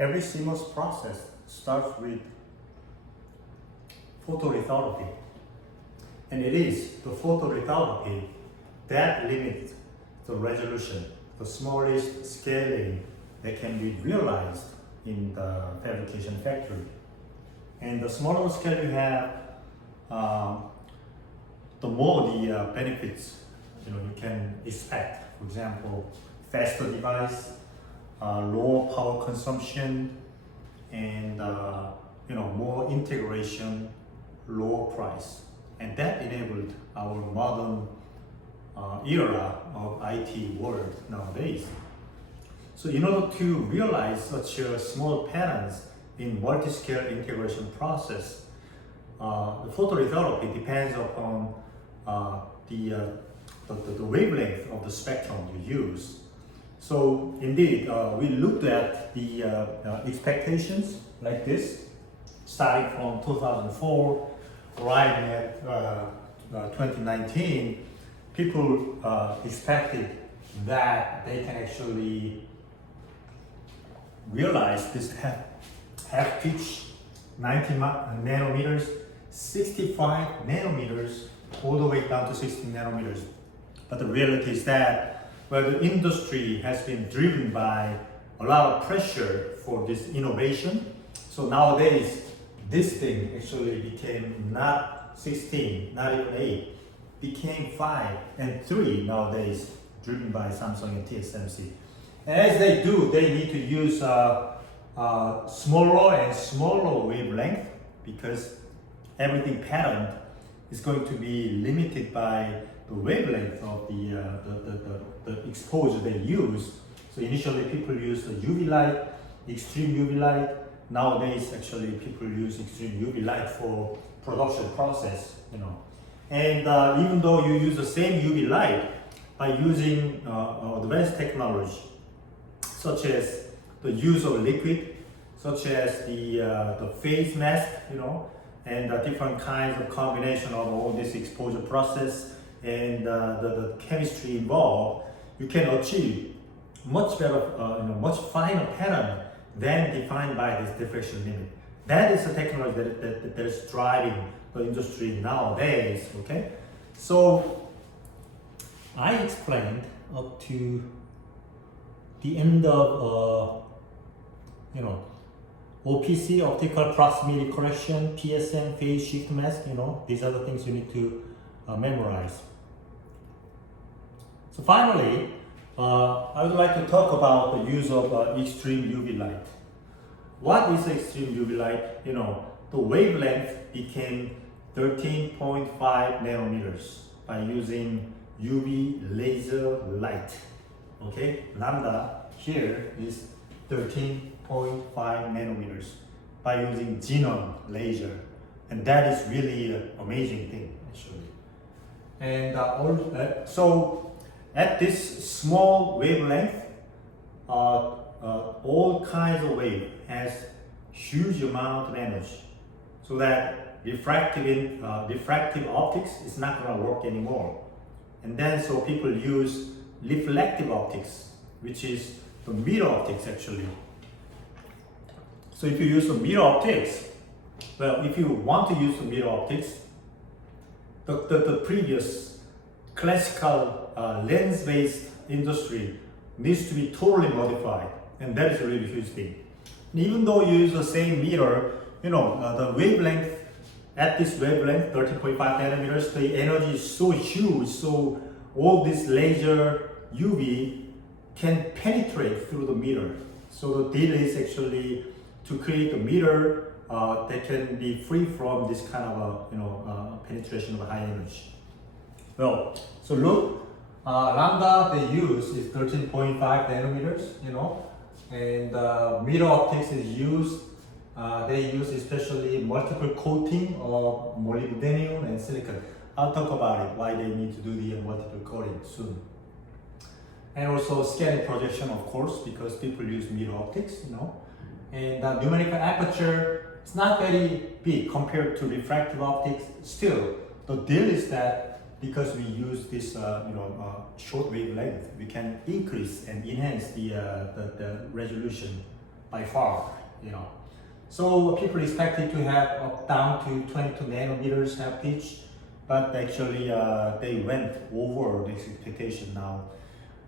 every CMOS process starts with photolithography. And it is the photolithography that limits the resolution, the smallest scaling that can be realized in the fabrication factory. And the smaller scale you have, the more the benefits you can expect. For example, faster device, lower power consumption, and more integration, lower price. And that enabled our modern era of IT world nowadays. So in order to realize such small patterns in multi-scale integration process, the photolithography depends upon the wavelength of the spectrum you use. So indeed, we looked at the expectations like this, starting from 2004, arriving at 2019. People expected that they can actually realize this have pitch 90 nanometers, 65 nanometers, all the way down to 16 nanometers. But the reality is that the industry has been driven by a lot of pressure for this innovation. So nowadays, this thing actually became not 16, not even 8, became 5 and 3 nowadays, driven by Samsung and TSMC. And as they do, they need to use smaller and smaller wavelength, because everything patterned is going to be limited by the wavelength of the exposure they use. So initially people use the UV light, extreme UV light. Nowadays actually people use extreme UV light for production process, And even though you use the same UV light, by using advanced technology, such as the use of liquid, such as the phase mask, and different kinds of combination of all this exposure process and the chemistry involved, you can achieve much better, much finer pattern than defined by this diffraction limit. That is the technology that is driving the industry nowadays. Okay, so I explained up to the end of OPC, optical proximity correction, PSM, phase shift mask. These are the things you need to memorize. So finally, I would like to talk about the use of extreme UV light. What is extreme UV light? The wavelength became 13.5 nanometers by using UV laser light. Okay, lambda here is 13.5 nanometers by using xenon laser, and that is really an amazing thing actually. And so at this small wavelength, all kinds of wave has huge amount of energy, so that refractive optics is not going to work anymore. And then so people use reflective optics, which is the mirror optics actually. So if you use the mirror optics, if you want to use the mirror optics, the previous classical lens-based industry needs to be totally modified, and that is a really huge thing. And even though you use the same mirror, the wavelength, at this wavelength, 13.5 nanometers, the energy is so huge, so all this laser UV can penetrate through the mirror. So the deal is actually to create a mirror that can be free from this kind of penetration of high energy. Well, so look, lambda they use is 13.5 nanometers, and mirror optics is used. They use especially multiple coating of molybdenum and silicon. I'll talk about it, why they need to do the multiple coating soon. And also scanning projection, of course, because people use mirror optics, And numerical aperture, it's not very big compared to refractive optics. Still, the deal is that because we use this short wavelength, we can increase and enhance the resolution by far, you know. So people expected to have up down to 22 nanometers have pitch, but actually they went over this expectation now.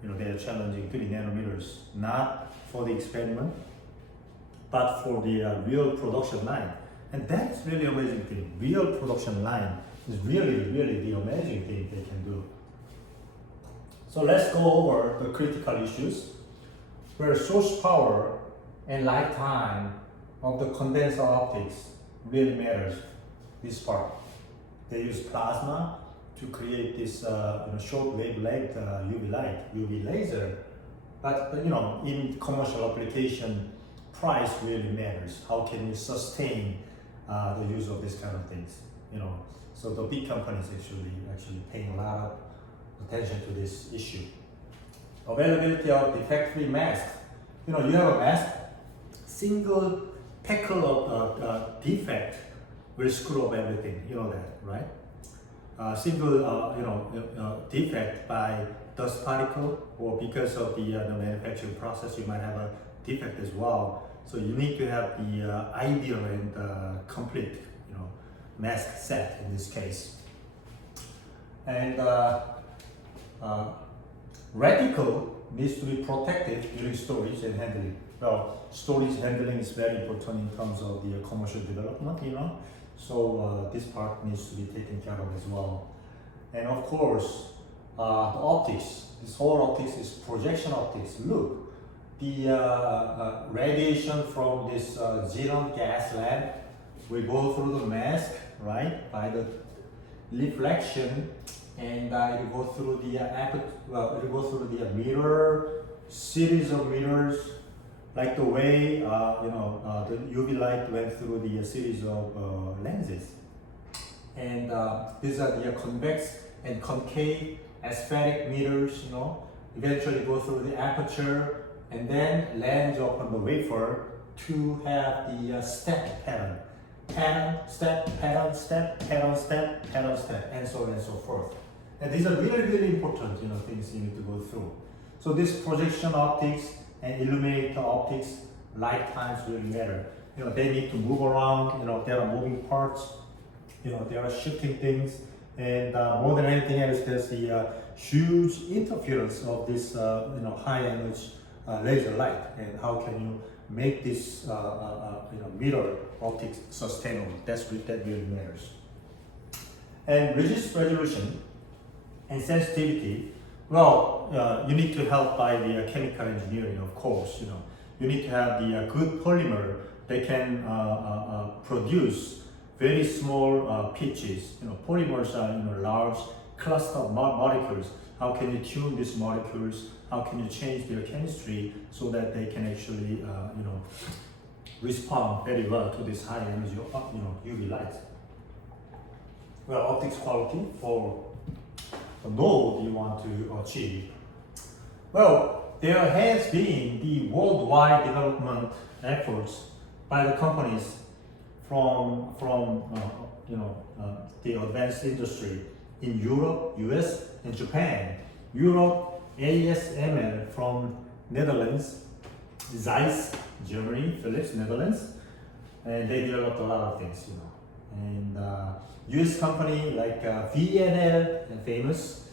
You know, they are challenging 3 nanometers, not for the experiment, but for the real production line. And that's really amazing thing. Real production line is really the amazing thing they can do. So let's go over the critical issues where source power and lifetime of the condenser optics really matters. This part. They use plasma to create this short wavelength UV light, UV laser. But you know, in commercial application, price really matters. How can you sustain the use of this kind of things? You know, so the big companies actually paying a lot of attention to this issue. Availability of defect-free mask. You know, you have a mask, single peckle of defect will screw up everything. You know that, right? Single defect by dust particle or because of the manufacturing process, you might have a defect as well. So you need to have the ideal and complete, you know, mask set in this case. And reticle needs to be protected during storage and handling. Well, storage handling is very important in terms of the commercial development, you know. So this part needs to be taken care of as well. And of course, the optics. This whole optics is projection optics. Look, the radiation from this xenon gas lamp will go through the mask, right, by the reflection, and it will go through the it will go through the mirror, series of mirrors, like the way the UV light went through the series of lenses. And these are the convex and concave asphatic mirrors, you know, eventually go through the aperture and then land upon the wafer to have the step pattern. Pattern, step, pattern, step, pattern, step, pattern, step, and so on and so forth. And these are really important, you know, things you need to go through. So this projection optics and illuminator optics, lifetimes really matter. You know, they need to move around, you know, there are moving parts, you know, there are shifting things, and more than anything else, there's the huge interference of this, high energy laser light, and how can you make this, mirror optics sustainable? That really matters. And resolution and sensitivity. Well, you need to help by the chemical engineering, of course. You know, you need to have the good polymer that can produce very small pitches. You know, polymers are large cluster of molecules. How can you tune these molecules? How can you change their chemistry so that they can actually respond very well to this high energy UV light? Well, optics quality for the node you want to achieve. Well, there has been the worldwide development efforts by the companies from the advanced industry in Europe, US, and Japan. Europe, ASML from Netherlands, Zeiss, Germany, Philips, Netherlands, and they developed a lot of things, you know. And US company like VNL, famous,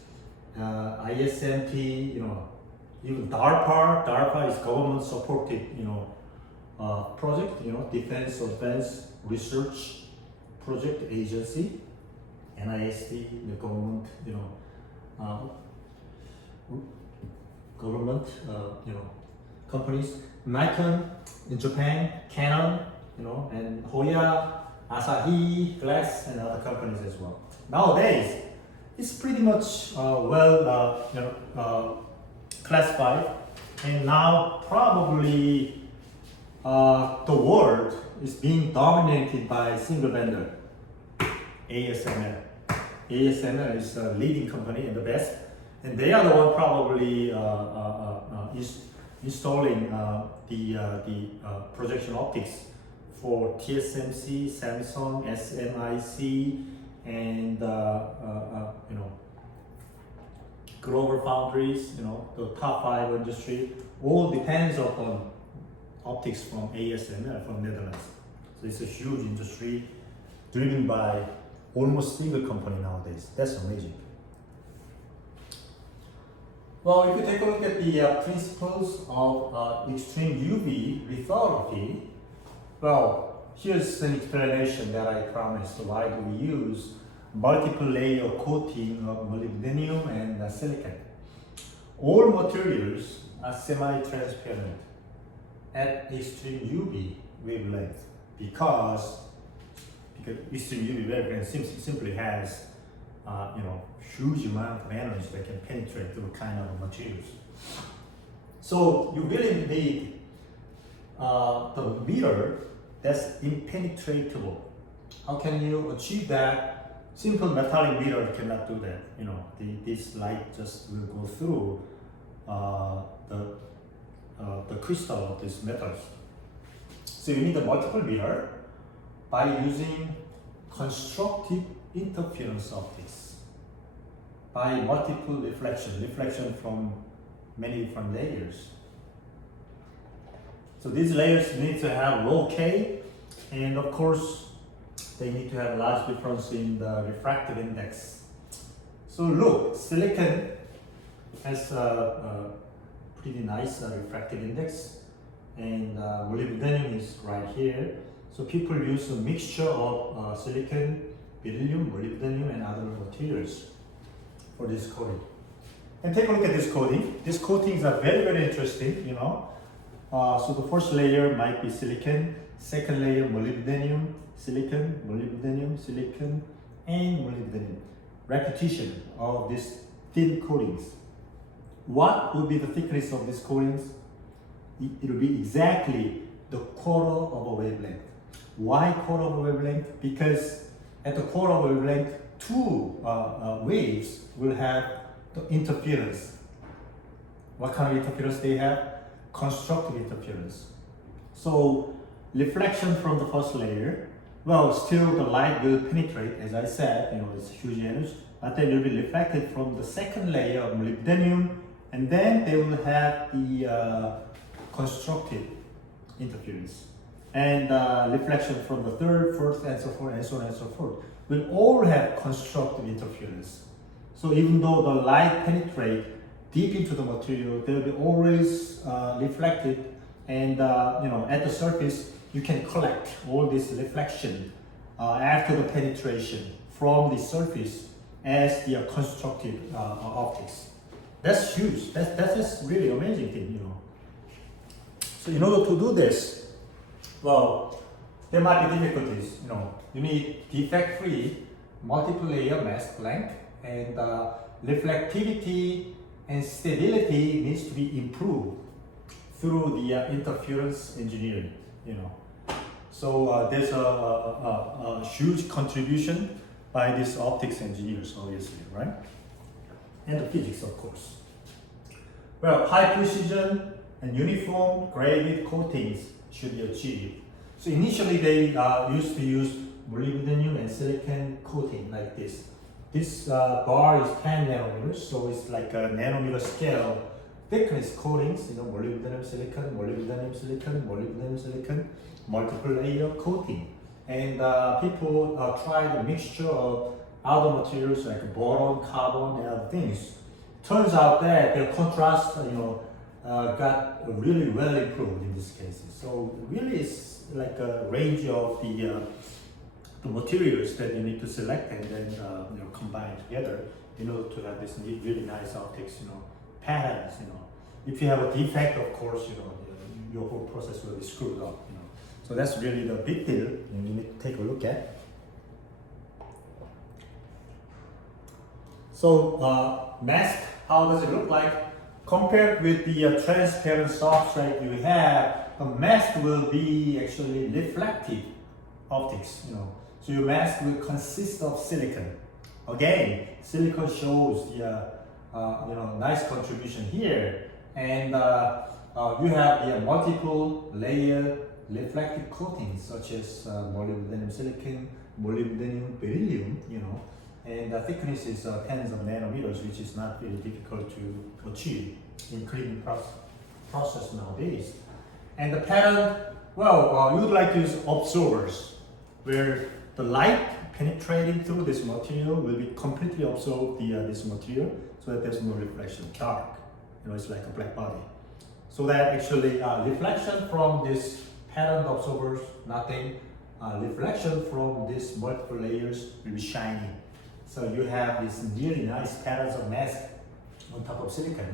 ISMT, you know, even DARPA is government supported, project, you know, Defense Advanced Research Project Agency, NIST, the government, companies, Nikon in Japan, Canon, and Hoya, Asahi, Glass, and other companies as well. Nowadays, it's pretty much classified, and now probably the world is being dominated by a single vendor, ASML. ASML is a leading company and the best, and they are the one probably installing the projection optics for TSMC, Samsung, SMIC, and Global Foundries. The top 5 industry all depends upon optics from ASML from Netherlands. So it's a huge industry driven by almost single company nowadays. That's amazing. Well, if you take a look at the principles of extreme UV lithography, well, here's an explanation that I promised. Why do we use multiple layer coating of molybdenum and silicon? All materials are semi-transparent at extreme UV wavelength because extreme UV wavelength simply has huge amount of energy that can penetrate through kind of materials. So you really need the mirror that's impenetrable. How can you achieve that? Simple metallic mirror cannot do that. This light just will go through the crystal of these metals. So you need a multiple mirror by using constructive interference optics, by multiple reflection from many different layers. So these layers need to have low K, and of course they need to have large difference in the refractive index. So look, silicon has a pretty nice refractive index, and molybdenum is right here. So people use a mixture of silicon, beryllium, molybdenum, and other materials for this coating. And take a look at this coating. These coatings are very, very interesting, So the first layer might be silicon, second layer molybdenum, silicon, molybdenum, silicon, and molybdenum. Repetition of these thin coatings. What will be the thickness of these coatings? It will be exactly the quarter of a wavelength. Why quarter of a wavelength? Because at the quarter of a wavelength, two waves will have the interference. What kind of interference they have? Constructive interference. So reflection from the first layer, well, still the light will penetrate, as I said, it's huge energy, but then it will be reflected from the second layer of molybdenum, and then they will have the constructive interference. And reflection from the third, fourth, and so forth, and so on and so forth, will all have constructive interference. So even though the light penetrates deep into the material, they will be always reflected, and at the surface you can collect all this reflection after the penetration from the surface as the constructive optics. That's huge. That's really amazing thing, So in order to do this, well, there might be difficulties. You need defect-free multiple layer mask blank, and reflectivity and stability needs to be improved through the interference engineering. So there's a huge contribution by these optics engineers, obviously, right? And the physics, of course. Well, high precision and uniform graded coatings should be achieved. So initially they used to use molybdenum and silicon coating like this. This bar is 10 nanometers, so it's like a nanometer scale thickness coatings, molybdenum silicon, molybdenum silicon, molybdenum silicon, multiple layer coating. And people tried a mixture of other materials like boron, carbon, and other things. Turns out that their contrast, got really well improved in these cases. So really it's like a range of the materials that you need to select and then combine together in order to have this really nice optics, patterns. If you have a defect, of course, your whole process will be screwed up. So that's really the big deal you need to take a look at. So mask, how does it look like? Compared with the transparent substrate you have, the mask will be actually reflective optics. So your mask will consist of silicon. Again, silicon shows the nice contribution here, and you have the multiple layer reflective coatings such as molybdenum silicon, molybdenum beryllium, and the thickness is tens of nanometers, which is not really difficult to achieve in cleaning process nowadays. And the pattern, well, you would like to use absorbers, where the light penetrating through this material will be completely absorbed via this material, so that there's no reflection, dark. It's like a black body. So that actually reflection from this pattern absorbers, nothing. Reflection from these multiple layers will be shiny. So you have these really nice patterns of mask on top of silicon,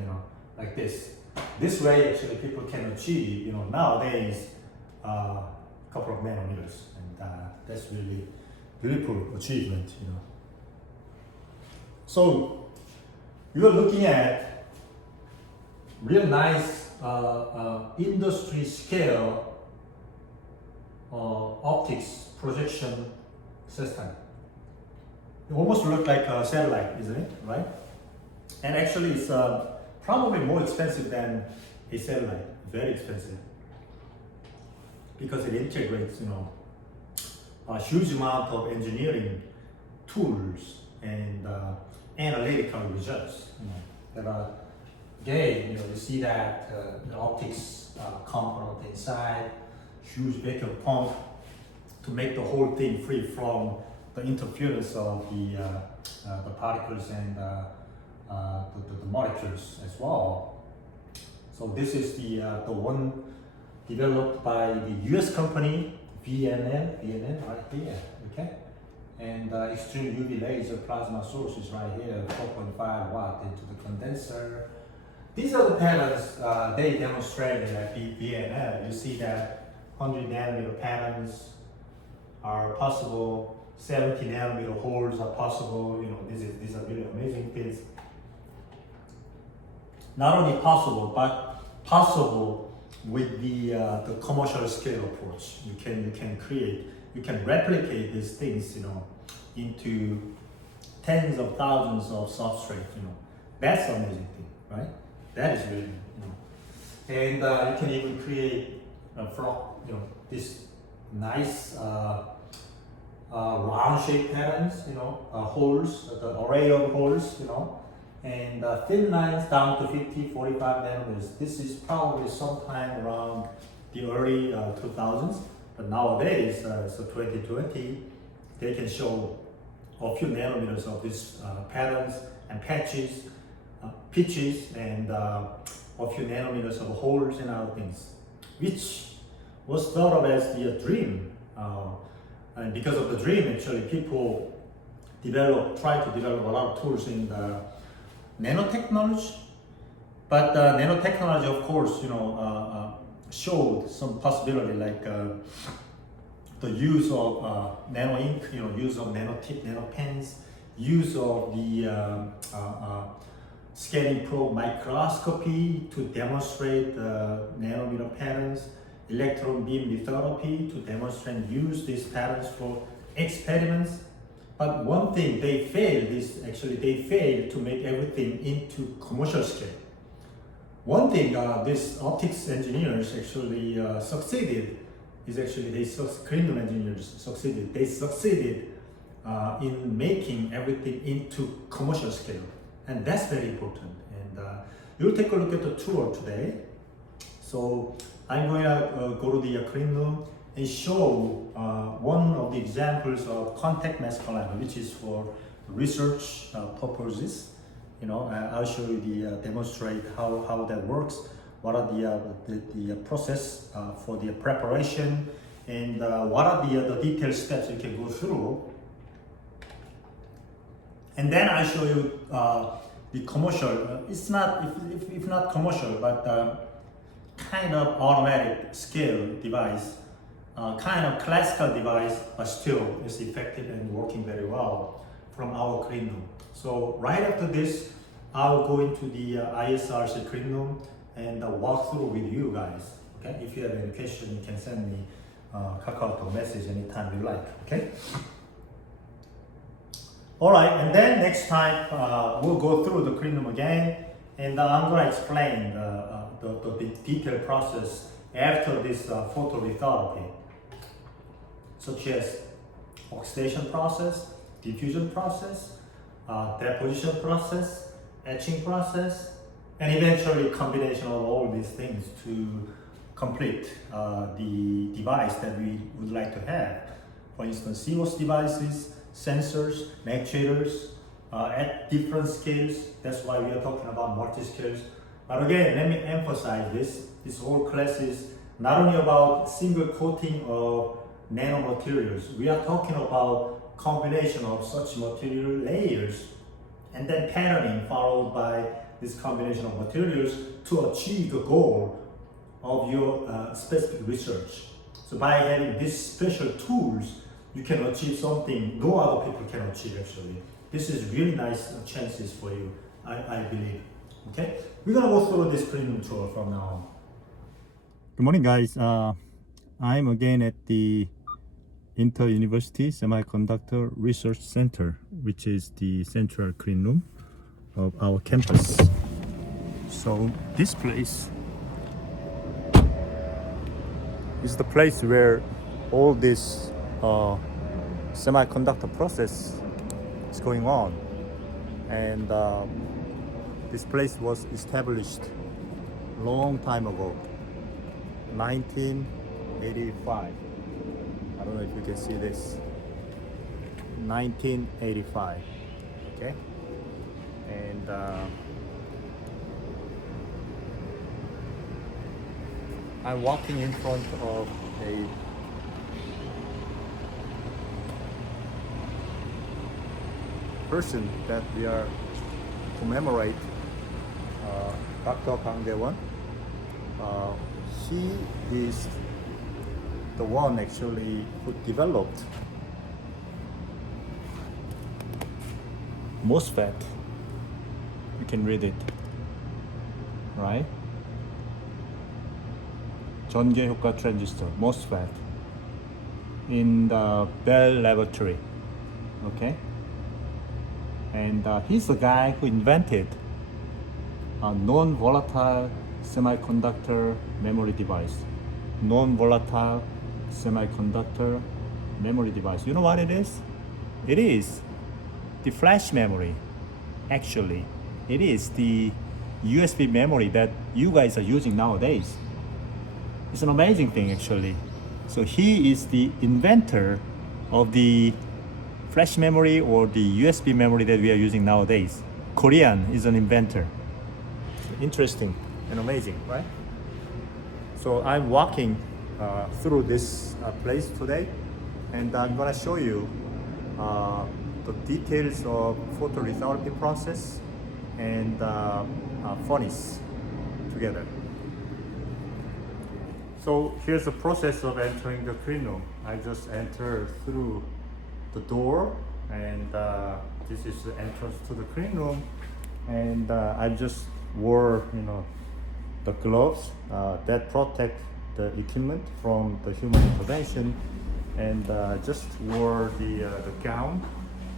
like this. This way, actually, people can achieve, nowadays, a couple of nanometers, and that's really beautiful achievement, So you are looking at real nice industry scale optics projection system. It almost looks like a satellite, isn't it? Right? And actually, it's probably more expensive than a satellite. Very expensive, because it integrates, a huge amount of engineering tools and analytical results. That are again, you see that the optics component inside, huge vacuum pump to make the whole thing free from the interference of the particles and the molecules as well. So this is the one developed by the US company, VNN right here, okay? And extreme UV laser plasma source is right here, 4.5 watt into the condenser. These are the patterns they demonstrated at VNN. You see that 100 nanometer patterns are possible, 70 nanometer holes are possible. These are really amazing things. Not only possible, but possible with the commercial scale approach. You can replicate these things, into tens of thousands of substrates. That's the amazing thing, right? That is really, and you can even create this nice round-shaped patterns, holes, the array of holes, and thin lines down to 50, 45 nanometers. This is probably sometime around the early 2000s, but nowadays, so 2020, they can show a few nanometers of these patterns and patches, pitches, and a few nanometers of holes and other things, which was thought of as the dream. And because of the dream, actually, people try to develop a lot of tools in the nanotechnology. But nanotechnology, of course, showed some possibility, like the use of nano ink, use of nano tip, nano pens, use of the scanning probe microscopy to demonstrate nanometer patterns, electron beam lithography to demonstrate and use these patterns for experiments. But one thing they failed is actually they failed to make everything into commercial scale. One thing these optics engineers actually succeeded is actually clean room engineers succeeded. They succeeded in making everything into commercial scale, and that's very important. And you'll take a look at the tour today. So I'm going to go to the clean room and show one of the examples of contact mask aligner, which is for research purposes. I'll show you demonstrate how that works. What are the process for the preparation, and what are the detailed steps you can go through. And then I show you the commercial. It's not, if not commercial, but kind of automatic scale device, kind of classical device, but still is effective and working very well from our clean room. So right after this, I'll go into the ISRC clean room and walk through with you guys. Okay, if you have any question, you can send me Kakao message anytime you like. Okay. All right, and then next time we'll go through the clean room again, and I'm going to explain the detailed process after this photolithography, such as oxidation process, diffusion process, deposition process, etching process, and eventually combination of all these things to complete the device that we would like to have. For instance, CMOS devices, sensors, actuators at different scales. That's why we are talking about multi-scales. But again, let me emphasize this. This whole class is not only about single coating of nanomaterials. We are talking about combination of such material layers and then patterning followed by this combination of materials to achieve the goal of your specific research. So by having these special tools, you can achieve something no other people can achieve actually. This is really nice chances for you, I believe. Okay, we're gonna go through this clean room tour from now on. Good morning, guys. I'm again at the Inter-University Semiconductor Research Center, which is the central clean room of our campus. So this place is the place where all this semiconductor process is going on, and this place was established long time ago, 1985. I don't know if you can see this. 1985. Okay, and I'm walking in front of a person that we are commemorate, Dr. Kang Dae-won. He is the one actually who developed MOSFET. You can read it, right? 전개 효과 transistor, MOSFET, in the Bell Laboratory. Okay, and he's the guy who invented a non-volatile semiconductor memory device. Non-volatile semiconductor memory device. You know what it is? It is the flash memory. Actually, it is the USB memory that you guys are using nowadays. It's an amazing thing actually. So he is the inventor of the flash memory or the USB memory that we are using nowadays. Korean is an inventor. Interesting and amazing, right? So I'm walking through this place today, and I'm gonna show you the details of photolithography process and furnace together. So here's the process of entering the clean room. I just entered through the door, and this is the entrance to the clean room, and I just wore, the gloves that protect the equipment from the human intervention, and just wore the gown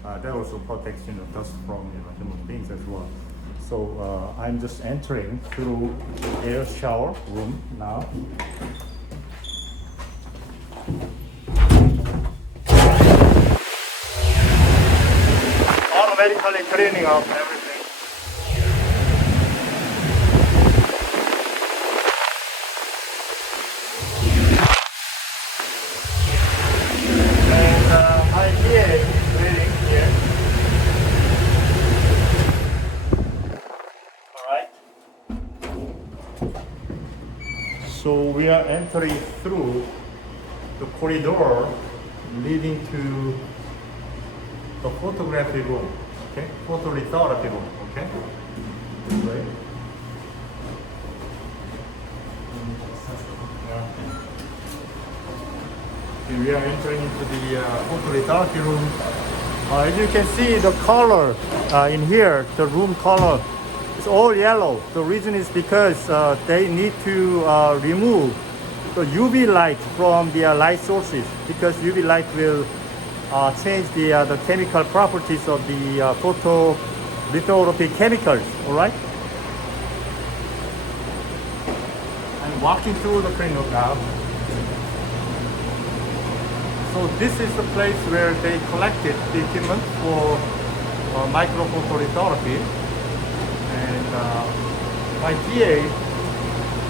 that also protects dust from human beings as well. So I'm just entering through the air shower room now. Automatically cleaning up everything. So we are entering through the corridor leading to the photography room, okay? Photolithography room, okay? This way. Okay, we are entering into the photolithography room. As you can see, the color in here, the room color, it's all yellow. The reason is because they need to remove the UV light from the light sources, because UV light will change the chemical properties of the photolithography chemicals. All right. I'm walking through the clean room now. So this is the place where they collected the equipment for microphotolithography. And my TA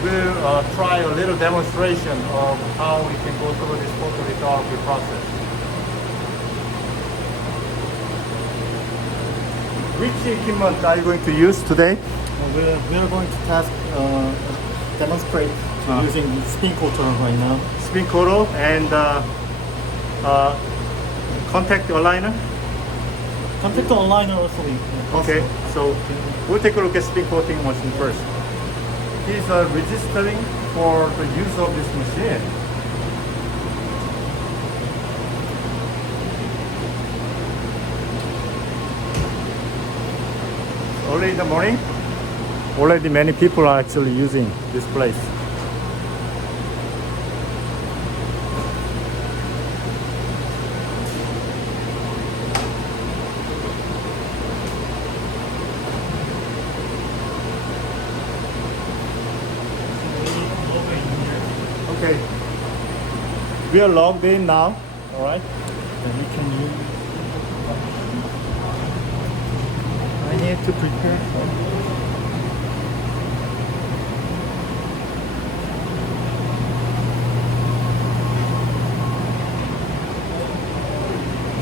we'll try a little demonstration of how we can go through this photolithography process. Which equipment are you going to use today? We're going to demonstrate using spin coater right now. Spin coater and contact aligner. Contact aligner also. Okay, so we'll take a look at spin coating machine first. He's registering for the use of this machine. Early in the morning, already many people are actually using this place. Okay, we are logged in now. All right, Then we can use. I need to prepare.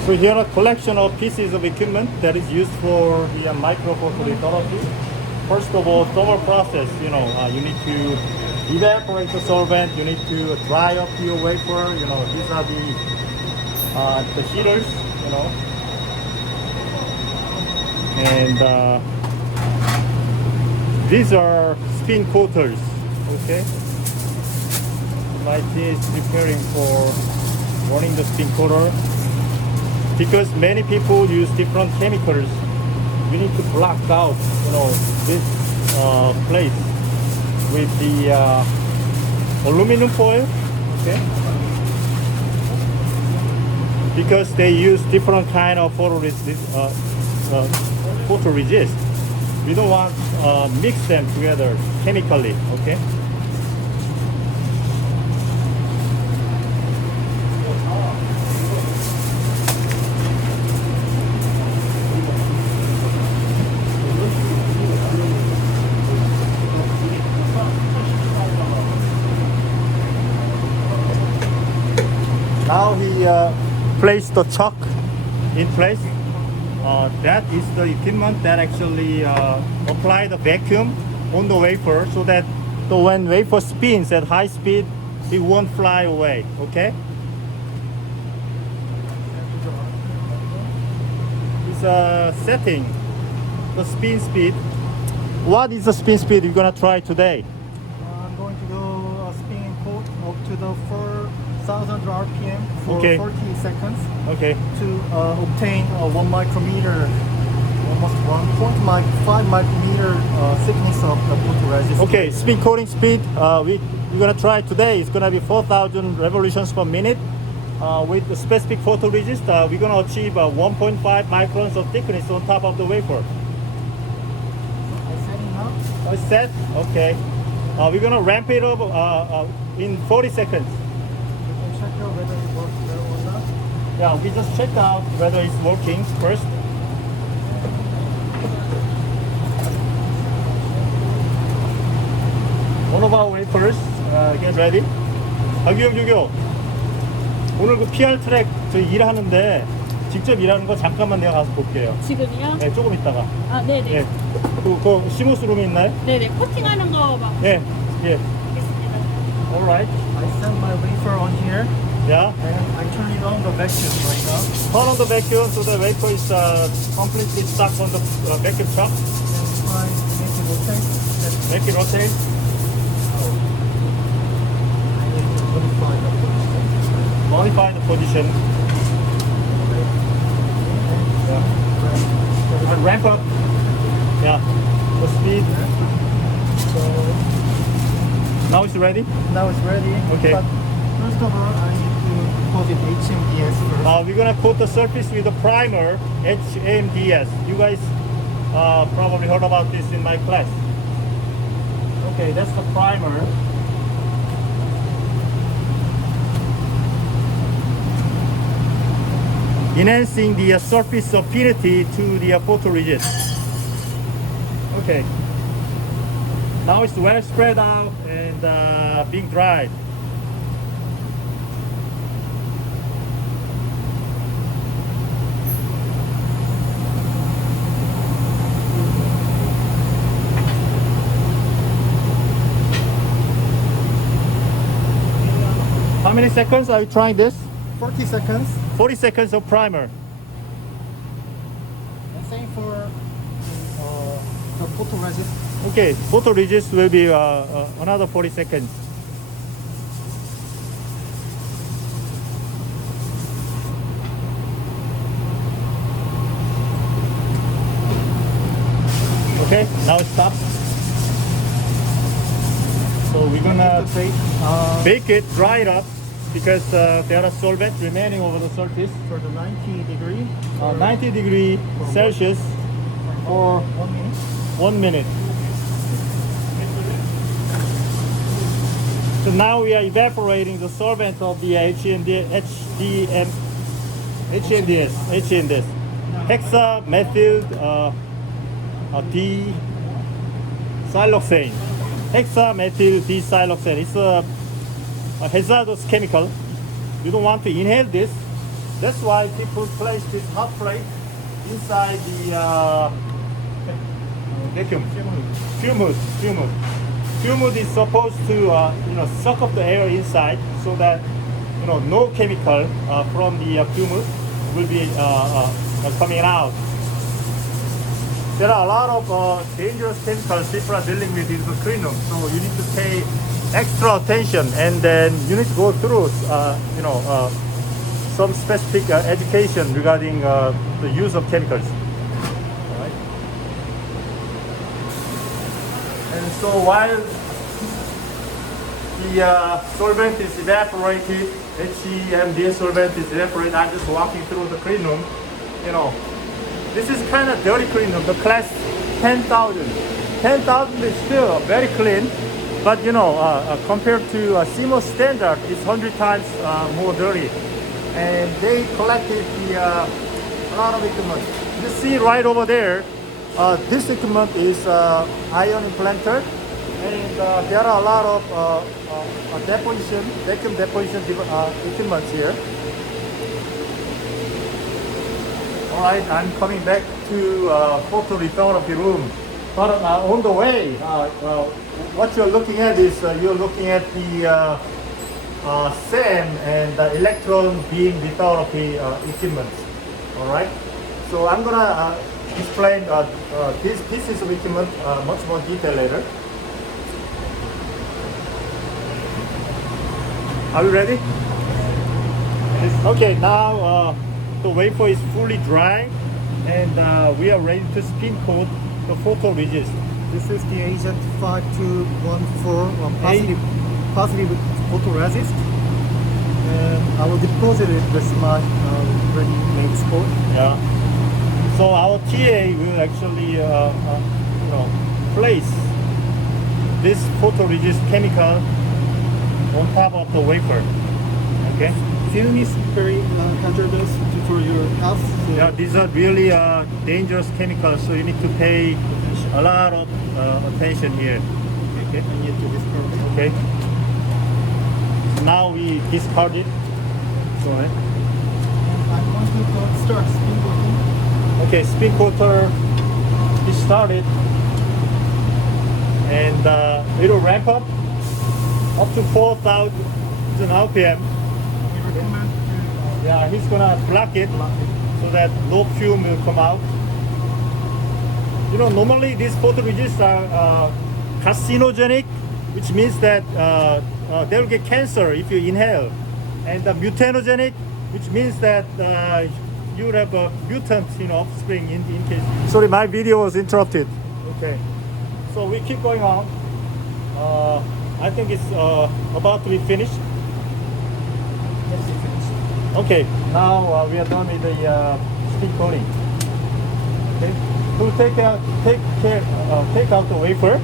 so here are a collection of pieces of equipment that is used for the microphotolithography. First of all, thermal process. You need to evaporate the solvent. You need to dry up your wafer. These are the heaters. And these are spin coaters. Okay. My team is preparing for running the spin coater. Because many people use different chemicals, you need to block out, this place with the aluminum foil, okay? Because they use different kind of photoresist. We don't want mix them together chemically, okay? Now he placed the chuck in place. That is the equipment that actually apply the vacuum on the wafer so that when wafer spins at high speed, it won't fly away, okay? It's setting the spin speed. What is the spin speed you're gonna try today? I'm going to do a spin coat up to the 4,000 RPM for Okay. 40 seconds Okay. to obtain a 1 micrometer, almost 1.5 micrometer thickness of the photoresist. Okay, spin coating speed, we're gonna try today. It's gonna be 4,000 revolutions per minute. With the specific photoresist, we're gonna achieve 1.5 microns of thickness on top of the wafer. I'm setting now. It's set? Okay. We're gonna ramp it up in 40 seconds. You can check out whether it works well or not. Yeah, we just checked out whether it's working first. One of our wafers, get ready. 박유경, 오늘 그 PR 트랙 저 일하는데 직접 일하는 거 잠깐만 내가 가서 볼게요. 지금이요? 네, 조금 있다가. 아, 네네. 예. 그 시모스 룸에 있나요? 네네. 커팅하는 거 막. 예. 예. 알겠습니다. Alright. I set my wafer on here Yeah. and I turn it on the vacuum right now. Turn on the vacuum so the wafer is completely stuck on the vacuum chuck. And I make it rotate. Make it rotate. I need to modify the position. Modify the position. Yeah. And ramp up. Yeah. The speed. So Now it's ready. now it's ready. Okay. But first of all, I need to coat it HMDS first. We're gonna coat the surface with a primer, HMDS. You guys probably heard about this in my class. Okay, that's the primer. Enhancing the surface affinity to the photoresist. Okay. Now it's well spread out and being dried. How many seconds are you trying this? 40 seconds. 40 seconds of primer. And same for the photoresist. Okay, photoresist will be another 40 seconds. Okay, now it stops. So we're gonna bake it, dry it up, because there are solvent remaining over the surface. For the 90 degree. 90 degree Celsius for 1 minute. 1 minute. So now we are evaporating the solvent of the HMDS, hexamethyl D-siloxane. Hexamethyl D-siloxane. It's a hazardous chemical. You don't want to inhale this. That's why people place this hot plate inside the vacuum. Fume hood. Fume hood is supposed to suck up the air inside, so that no chemical from the fume hood will be coming out. There are a lot of dangerous chemicals people are dealing with in the clean room, so you need to pay extra attention, and then you need to go through some specific education regarding the use of chemicals. All right. And so while the solvent is evaporated, HEMDS solvent is evaporated, I'm just walking through the clean room. This is kind of dirty clean room, the class 10,000. 10,000 is still very clean, but compared to CMOS standard, it's 100 times more dirty. And they collected a lot of equipment. You see right over there, this equipment is ion implanter, and there are a lot of deposition, vacuum deposition equipment here. All right, I'm coming back to photolithography room. But on the way, what you're looking at is you're looking at the SEM and the electron beam lithography equipment. All right. So I'm gonna explain these pieces of equipment much more detail later. Are you ready? Okay. Now the wafer is fully dry, and we are ready to spin coat the photoresist. This is the Agent 5214 positive photoresist. And I will deposit it with my ready-made spot. Yeah. So our TA will actually, place this photoresist chemical on top of the wafer. Okay. Film is very hazardous for your health. So Yeah, these are really dangerous chemicals, so you need to pay a lot of attention here. Okay. I need to discard it. Okay. So now we discard it. Go ahead. I'm going to start spin coating. Okay, spin coater is started, and it will ramp up to 4,000 RPM. We recommend to Yeah, he's gonna block it so that no fume will come out. Normally these photoresists are carcinogenic, which means that they'll get cancer if you inhale, and mutanogenic, which means that you have a mutant offspring in case. Sorry, my video was interrupted. Okay, so we keep going on. I think it's about to be finished. Okay, now we are done with the spin coating. Okay, so take out the wafer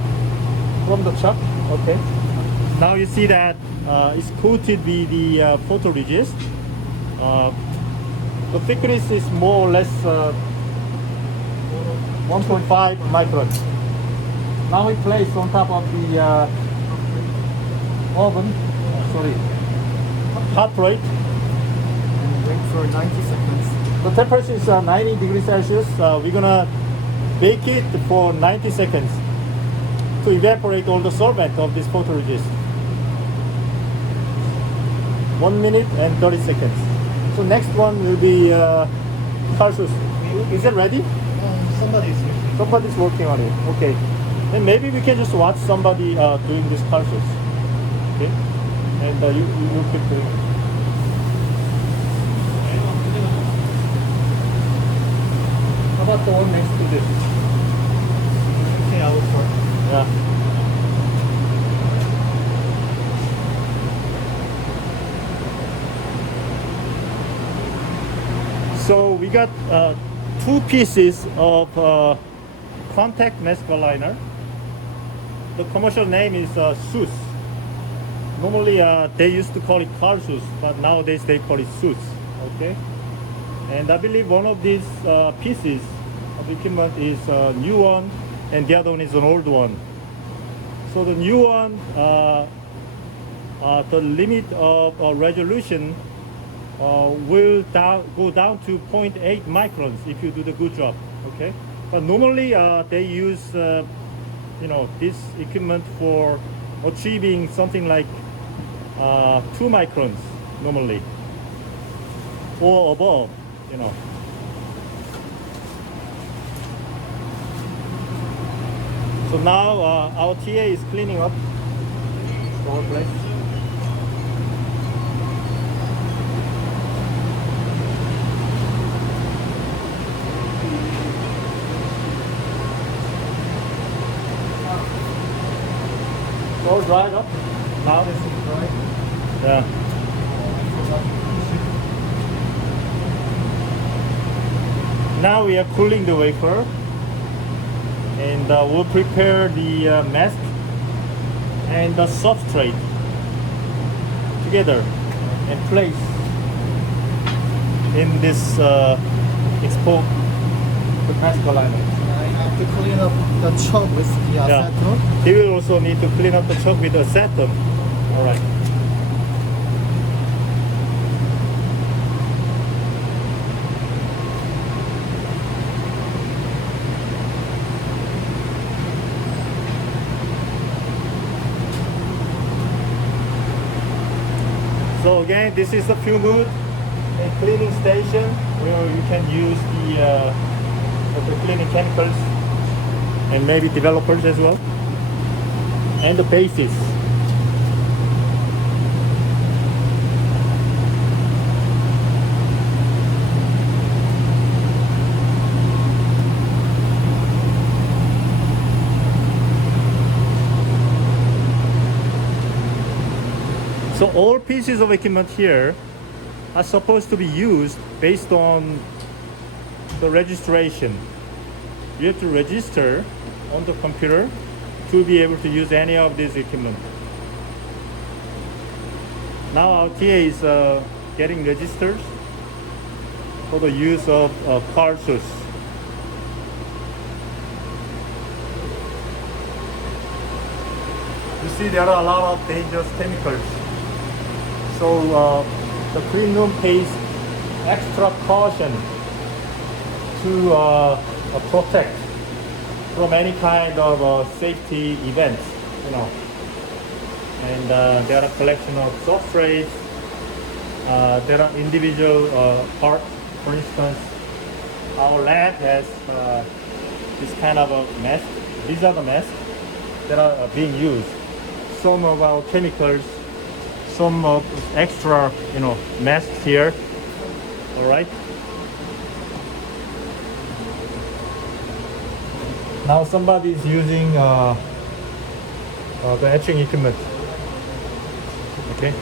from the chuck. Okay, now you see that it's coated with the photoresist. The thickness is more or less 1.5 microns. Now we place on top of the oven. Sorry, hot plate. And wait for 90 seconds. The temperature is 90 degrees Celsius. We're gonna bake it for 90 seconds to evaporate all the solvent of this photoresist. 1 minute and 30 seconds. So next one will be Tarsus. Is it ready? Somebody's here. Somebody's working on it. Okay. Then maybe we can just watch somebody doing this Tarsus. Okay. And you keep doing it. How about the one next to this? Okay, I will try. Yeah. So we got two pieces of contact mask aligner. The commercial name is SUS. Normally they used to call it Carsus, but nowadays they call it SUS. Okay. And I believe one of these pieces of equipment is a new one, and the other one is an old one. So the new one, the limit of resolution will go down to 0.8 microns if you do the good job. Okay, but normally they use this equipment for achieving something like 2 microns normally or above. So now our TA is cleaning up our place. All dried up now. This is dry. Yeah. Now we are cooling the wafer, and we'll prepare the mask and the substrate together and place in this expo the mask alignment. I have to clean up the chalk with the acetone. He will also need to clean up the chalk with acetone. All right. So again, this is the fuel mood and cleaning station where you can use the cleaning chemicals and maybe developers as well, and the bases. So all pieces of equipment here are supposed to be used based on the registration. You have to register on the computer to be able to use any of this equipment. Now our TA is getting registered for the use of Carsus. You see there are a lot of dangerous chemicals. So the clean room pays extra caution to protect from any kind of safety events, And there are a collection of substrates. There are individual parts. For instance, our lab has this kind of a mask. These are the masks that are being used. Some of our chemicals, some extra, masks here. All right. Now somebody is using the etching equipment. Okay.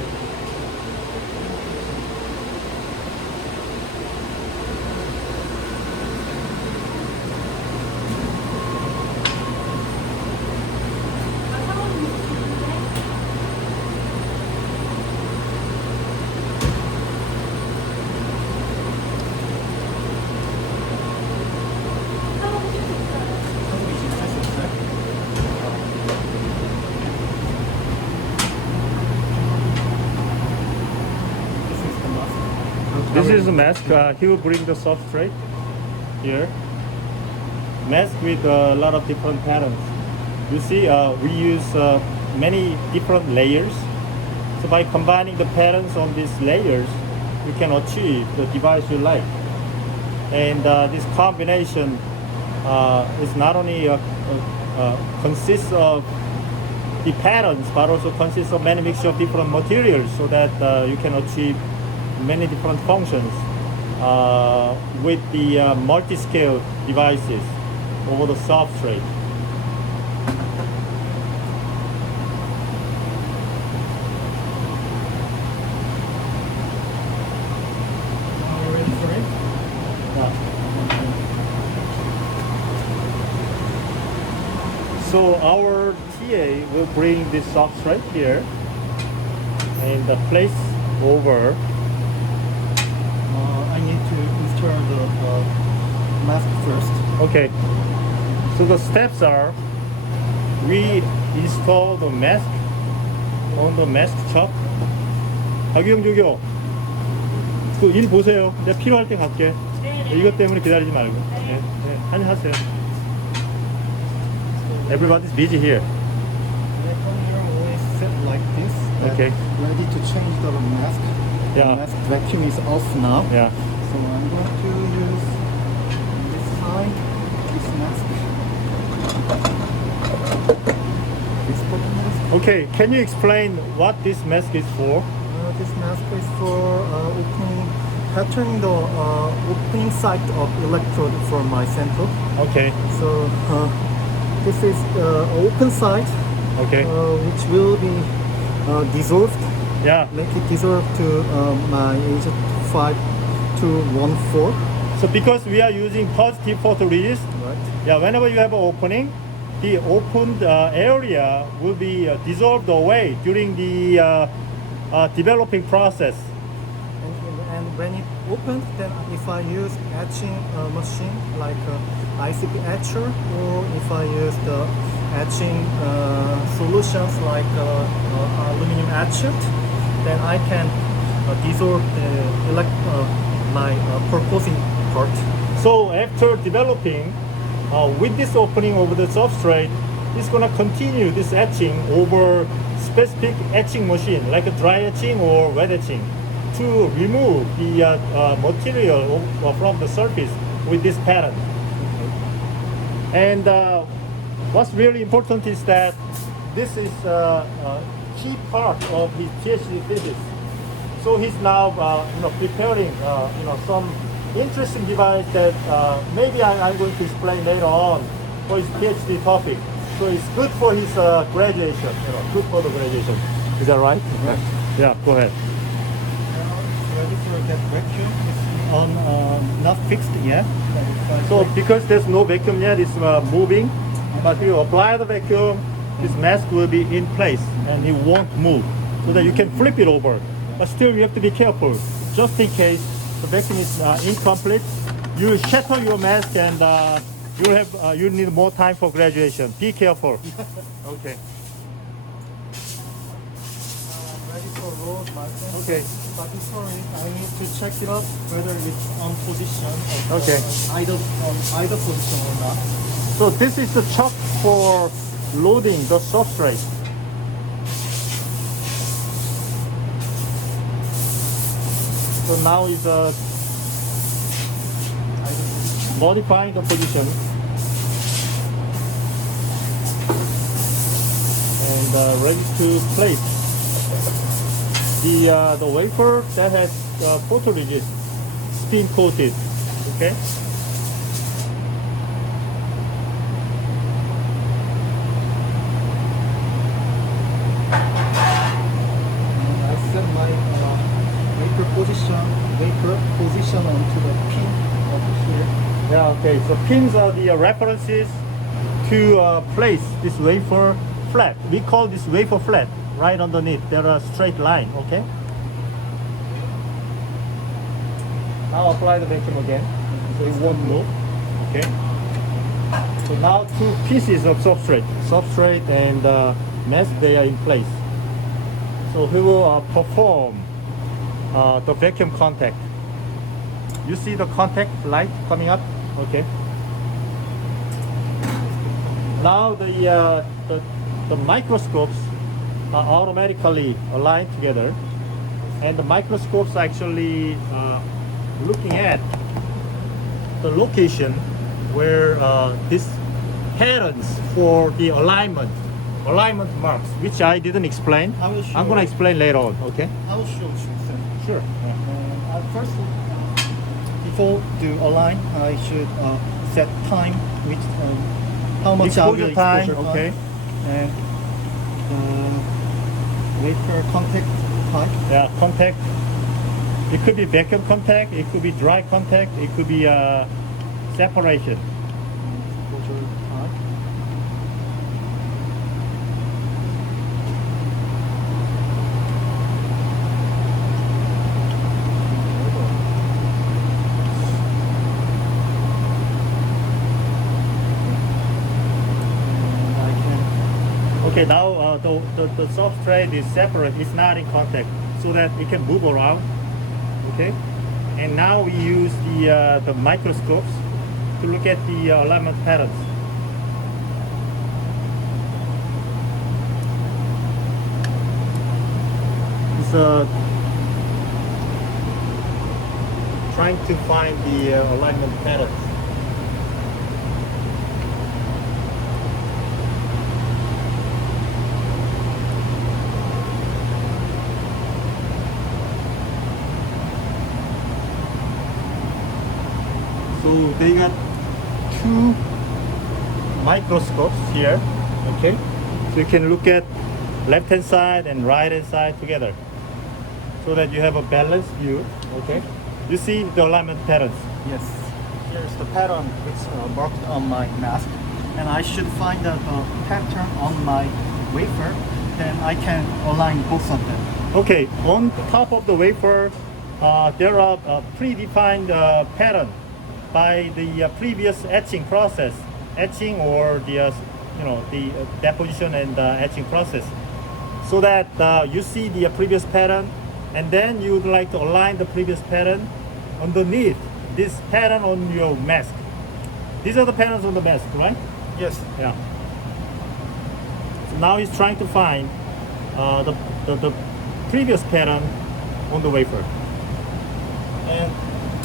This is a mask. He will bring the substrate here. Mask with a lot of different patterns. You see, we use many different layers. So by combining the patterns on these layers, you can achieve the device you like. And this combination is not only consists of the patterns, but also consists of many mixture of different materials, so that you can achieve many different functions with the multi-scale devices over the substrate. Are you ready for it? So our TA will bring this substrate here and place over. I need to install the mask first. Okay. So the steps are: we install the mask on the mask top. 박유영 조교, 그 일 보세요. 내가 필요할 때 갈게. 네. 이것 때문에 기다리지 말고. 네, 네. 한일 하세요. Everybody's busy here. The conveyor always set like this. Okay. Ready to change the mask. Yeah. The mask vacuum is off now. Yeah. So I'm going to use this side, this mask. This button mask. Okay. Can you explain what this mask is for? This mask is for patterning the opening side of electrode for my sample. Okay. So this is open side, Okay. which will be dissolved. Yeah. Make it dissolve to my H5214. So because we are using positive photoresist, Right. yeah, whenever you have an opening, the opened area will be dissolved away during the developing process. And when it opens, then if I use etching machine like ICP etcher, or if I use the etching solutions like aluminum etcher, then I can dissolve my proposing part. So after developing, with this opening over the substrate, it's going to continue this etching over specific etching machine, like a dry etching or wet etching, to remove the material from the surface with this pattern. And what's really important is that this is a key part of his PhD thesis. So he's now preparing some interesting device that maybe I'm going to explain later on for his PhD topic. So it's good for his graduation, good for the graduation. Is that right? Yeah, go ahead. Ready for that vacuum? It's on not fixed yet. So because there's no vacuum yet, it's moving. But if you apply the vacuum, this mask will be in place and it won't move. So that you can flip it over. But still you have to be careful. Just in case the vacuum is incomplete, you shatter your mask and you need more time for graduation. Be careful. Okay. Ready for roll marking. Okay. But before it, I need to check it out whether it's on position or Okay. either position or not. So this is the chuck for loading the substrate. So now is modifying the position and ready to place the wafer that has photoresist spin coated. Okay. And I set my wafer position onto the pin over here. Yeah, okay. So pins are the references to place this wafer flat. We call this wafer flat. Right underneath, there are straight line, okay? Now apply the vacuum again, so it won't move, okay? So now two pieces of substrate and mask, they are in place. So he will perform the vacuum contact You see the contact light coming up? Okay. Now the microscopes are automatically aligned together, and the microscopes are actually looking at the location where these patterns for the alignment marks, which I didn't explain. I will show I'm gonna you. explain later on. Okay. I will show you. Sure. First, before to align, I should set time, which how much Exposure time, exposure okay. and wafer contact type. Yeah, contact. It could be vacuum contact. It could be dry contact. It could be separation. Exposure type. Okay, now the substrate is separate. It's not in contact, so that it can move around. Okay, and now we use the microscopes to look at the alignment patterns. It's trying to find the alignment patterns. So they got two microscopes here, okay? So you can look at left hand side and right hand side together, so that you have a balanced view, okay? You see the alignment patterns. Yes. Here's the pattern which marked on my mask, and I should find the pattern on my wafer. Then I can align both of them. Okay, on top of the wafer, there are predefined pattern by the previous etching process, etching or the the deposition and etching process, so that you see the previous pattern, and then you would like to align the previous pattern underneath this pattern on your mask. These are the patterns on the mask, right? Yes. Yeah. So now he's trying to find the previous pattern on the wafer. And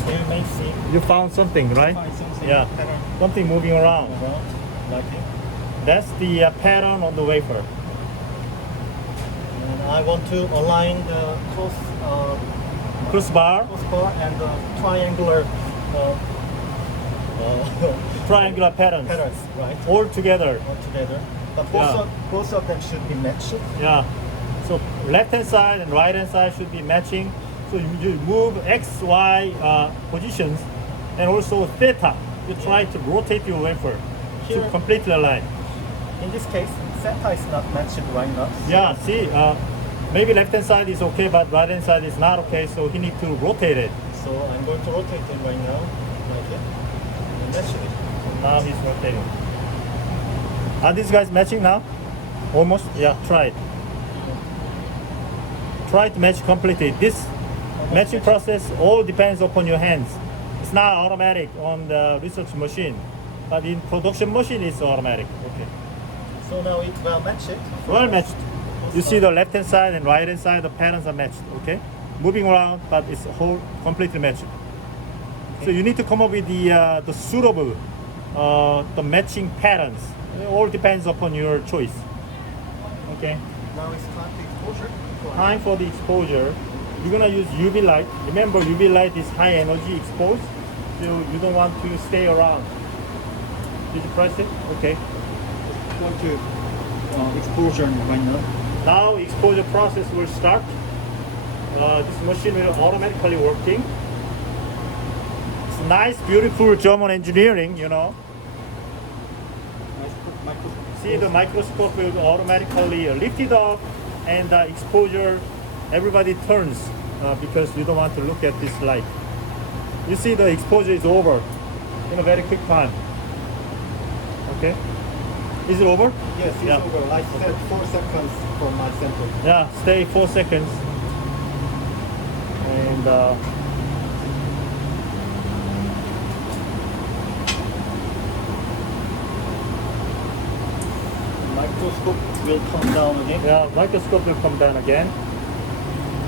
you may see You found something, right? find something Yeah. pattern Something moving around. around, like it. That's the pattern on the wafer. And I want to align the Crossbar, crossbar and the triangular triangular patterns, patterns, right? all together. All together. But Yeah. both of them should be matched. Yeah. So left hand side and right hand side should be matching. So you move X, Y positions, and also theta. You try to rotate your wafer to Here- completely align. In this case, theta is not matched right now. Yeah, see, maybe left hand side is okay, but right hand side is not okay, so he need to rotate it. So I'm going to rotate it right now, like it. And match it. Now he's rotating. Are these guys matching now? Almost? Yeah, try it. Try to match completely. This matching process all depends upon your hands. It's not automatic on the research machine, but in production machine it's automatic. Okay. So now it will match it. Well matched. You see the left hand side and right hand side, the patterns are matched. Okay. Moving around, but it's whole completely matched. So you need to come up with the suitable the matching patterns. It all depends upon your choice. Okay. Now it's time to exposure. Time for the exposure. You're gonna use UV light. Remember, UV light is high energy exposed, so you don't want to stay around. Did you press it? Okay. Going to exposure right now. Now exposure process will start. This machine will automatically working. It's nice, beautiful German engineering, you know. See, the microscope will automatically lift it up, and exposure, everybody turns because you don't want to look at this light. You see the exposure is over in a very quick time. Okay? Is it over? Yes, it's Yeah. over. I set 4 seconds for my sample. Yeah, stay 4 seconds. And will come down again. Yeah, microscope will come down again.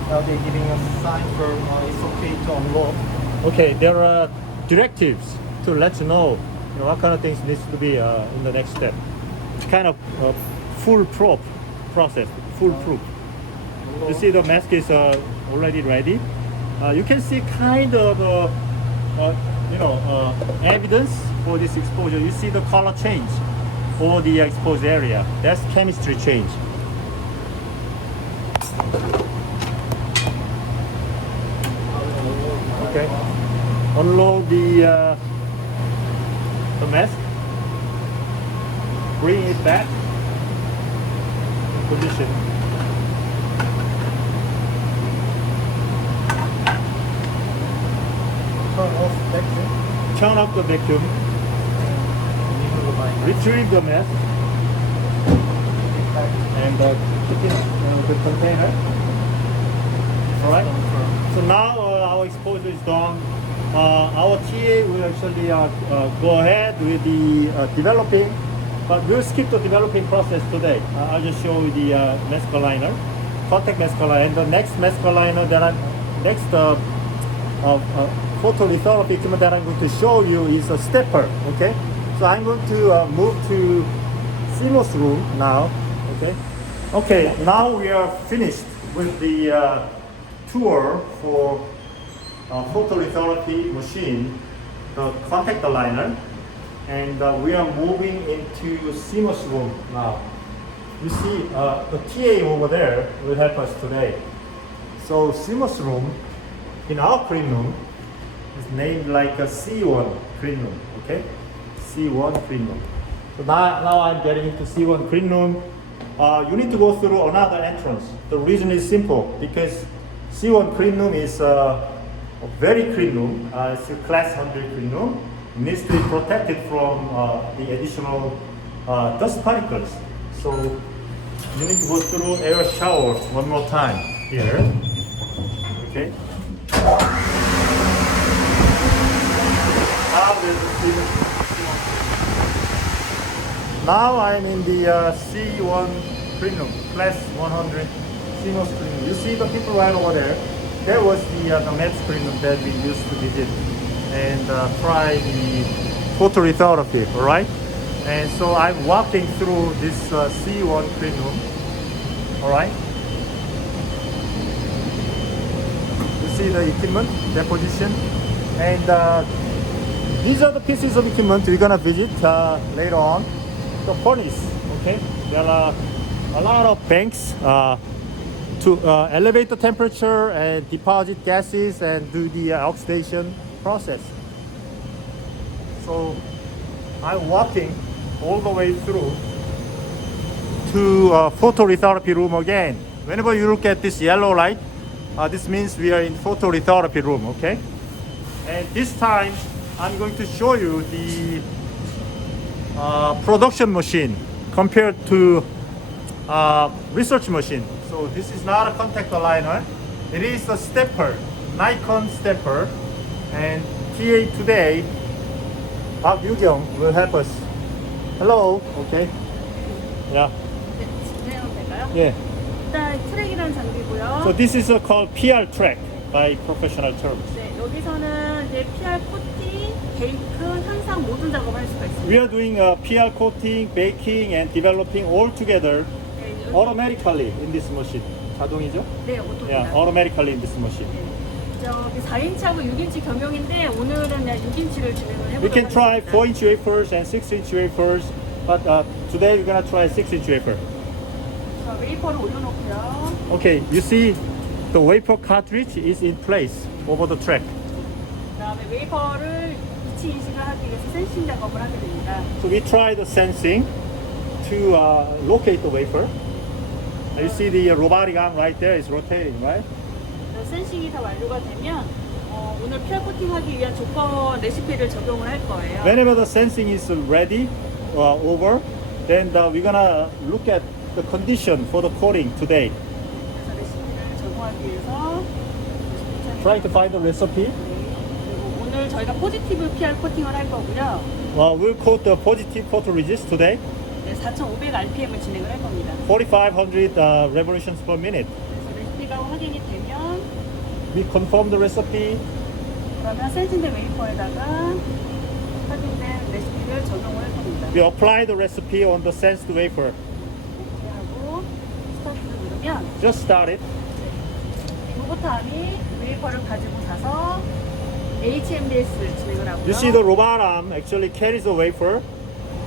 Now they're giving us sign for it's okay to unload. Okay, there are directives to let you know, what kind of things needs to be in the next step. It's kind of foolproof process, foolproof. You see the mask is already ready. You can see kind of evidence for this exposure. You see the color change for the exposed area. That's chemistry change. Okay, unload the mask, bring it back in position. Turn off vacuum. Turn off the vacuum, retrieve the mask, and put it in the container. Alright, so now our exposure is done. Our TA will actually go ahead with the developing, but we'll skip the developing process today. I'll just show you the mask aligner, contact mask aligner, and the next mask aligner that photolithography equipment that I'm going to show you is a stepper. Okay, so I'm going to move to CMOS room now. Okay, now we are finished with the tour for photolithography machine, the contact aligner, and we are moving into CMOS room now. You see the TA over there will help us today. So CMOS room in our clean room is named like a C1 clean room. Okay, C1 clean room. So now I'm getting into C1 clean room. You need to go through another entrance. The reason is simple, because C1 clean room is a very clean room. It's a class 100 clean room. It needs to be protected from the additional dust particles. So you need to go through air shower one more time here. Okay. Now I'm in the C1 clean room, class 100 CMOS clean room. You see the people right over there. That was the METS clean room that we used to visit and try the photolithography, all right? And so I'm walking through this C1 clean room, all right? You see the equipment, deposition, and these are the pieces of equipment we're gonna visit later on. The furnace, okay? There are a lot of banks to elevate the temperature and deposit gases and do the oxidation process. So I'm walking all the way through to photolithography room again. Whenever you look at this yellow light, this means we are in photolithography room, okay? And this time I'm going to show you the production machine compared to research machine. So this is not a contact aligner. It is a stepper, Nikon stepper. And TA today, Park Yu-kyung will help us. Hello. Okay. Yeah. 진행하면 될까요? Yeah. 일단 트랙이라는 장비고요. So this is called PR track by professional terms. 네, 여기서는 이제 PR 코팅, 베이크, 현상 모든 작업을 할 수가 있습니다. We are doing PR coating, baking, and developing all together 네, 여기- automatically in this machine. 자동이죠? 네, 오토입니다. Yeah, automatically in this machine. 저기 4인치하고 6인치 겸용인데 오늘은 그냥 6인치를 진행을 해보도록 We can try 하겠습니다. 4-inch wafers and 6-inch wafers, but today we're gonna try 6-inch wafer. 자, 웨이퍼를 올려놓고요. Okay, you see the wafer cartridge is in place over the track. 그다음에 웨이퍼를 위치 인식을 하기 위해서 센싱 작업을 하게 됩니다. So we try the sensing to locate the wafer. You see the robotic arm right there is rotating, right? 센싱이 다 완료가 되면 오늘 PR 코팅하기 위한 조건 레시피를 적용을 할 거예요. Whenever the sensing is ready, over, then we're gonna look at the condition for the coating today. 그래서 레시피를 적용하기 위해서 Trying to find the recipe. 그리고 오늘 저희가 포지티브 PR 코팅을 할 거고요. We'll coat the positive photoresist today. 네, 4,500 RPM을 진행을 할 겁니다. 4,500 revolutions per minute. 그래서 레시피가 확인이 되면 We confirm the recipe. 그러면 센팅된 웨이퍼에다가 확인된 레시피를 적용을 할 겁니다. We apply the recipe on the sensed wafer. 이렇게 하고 스타트를 누르면 Just start it. 로봇함이 웨이퍼를 가지고 가서 HMDS를 진행을 하고요. You see the robot arm actually carries the wafer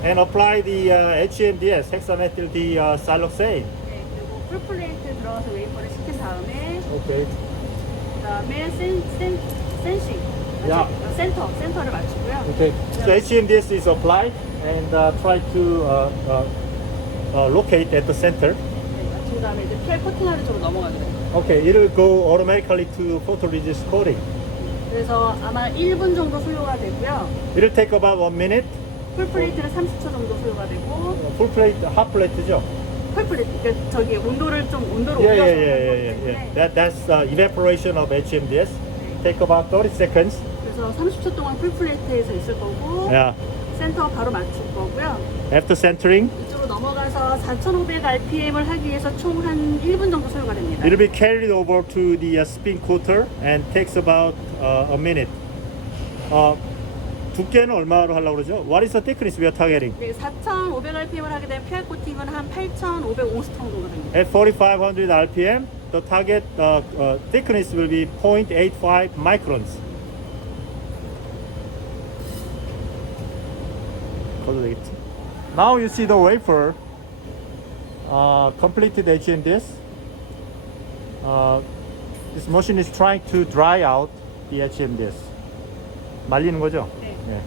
and apply the HMDS, hexamethyl siloxane. 네, 그리고 풀플레이트 들어가서 웨이퍼를 시킨 다음에 Okay. 그다음에 센싱 야. 센터를 맞추고요. Okay. So HMDS is applied and try to locate at the center. 네, 맞춘 다음에 이제 PL 코팅하는 쪽으로 넘어가게 돼요. Okay, it'll go automatically to photoresist coating. 그래서 아마 1분 정도 소요가 되고요. It'll take about 1 minute. 풀플레이트는 30초 정도 소요가 되고 Full plate, hot plate죠? 풀플레이트 그러니까 저기 온도를 올려서 Yeah. 하는 거기 때문에 That's evaporation of HMDS. Take about 30 seconds. 그래서 30초 동안 풀플레이트에서 있을 거고 Yeah. 센터 바로 맞출 거고요. After centering, 이쪽으로 넘어가서 4,500 RPM을 하기 위해서 총 한 1분 정도 소요가 됩니다. it'll be carried over to the spin coater and takes about a minute. 두께는 얼마로 하려고 그러죠? What is the thickness we are targeting? 네, 4,500 RPM을 하게 되면 PR 코팅은 한 8,550 정도가 됩니다. At 4,500 RPM, the target thickness will be 0.85 microns. Now you see the wafer completed HMDS. This machine is trying to dry out the HMDS. 말리는 거죠? 네. 네.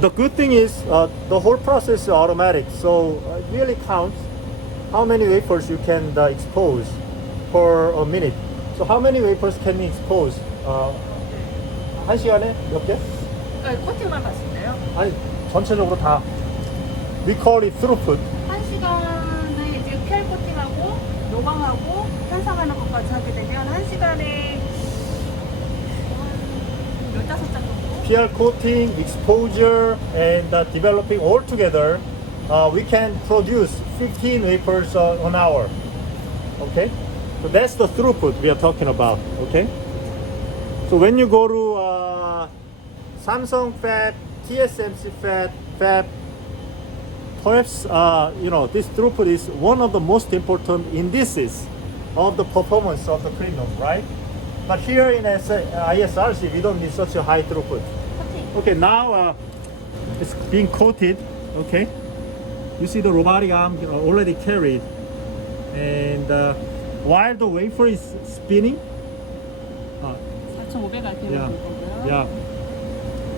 The good thing is the whole process is automatic, so it really counts how many wafers you can expose per a minute. So how many wafers can we expose? 한 시간에 몇 개? 코팅만 봤을 때요. 아니 전체적으로 다. We call it throughput. 한 시간에 이제 PR 코팅하고 노방하고 탄성하는 것까지 하게 되면 한 시간에 한 15장 정도? PR coating, exposure, and developing all together, we can produce 15 wafers an hour. Okay, so that's the throughput we are talking about. Okay, so when you go to Samsung Fab, TSMC Fab, perhaps this throughput is one of the most important indices of the performance of the clean room, right? But here in ISRC, we don't need such a high throughput. 코팅. Okay, now it's being coated. Okay, you see the robotic arm already carried, and while the wafer is spinning, 4,500 RPM yeah, 될 거고요. yeah.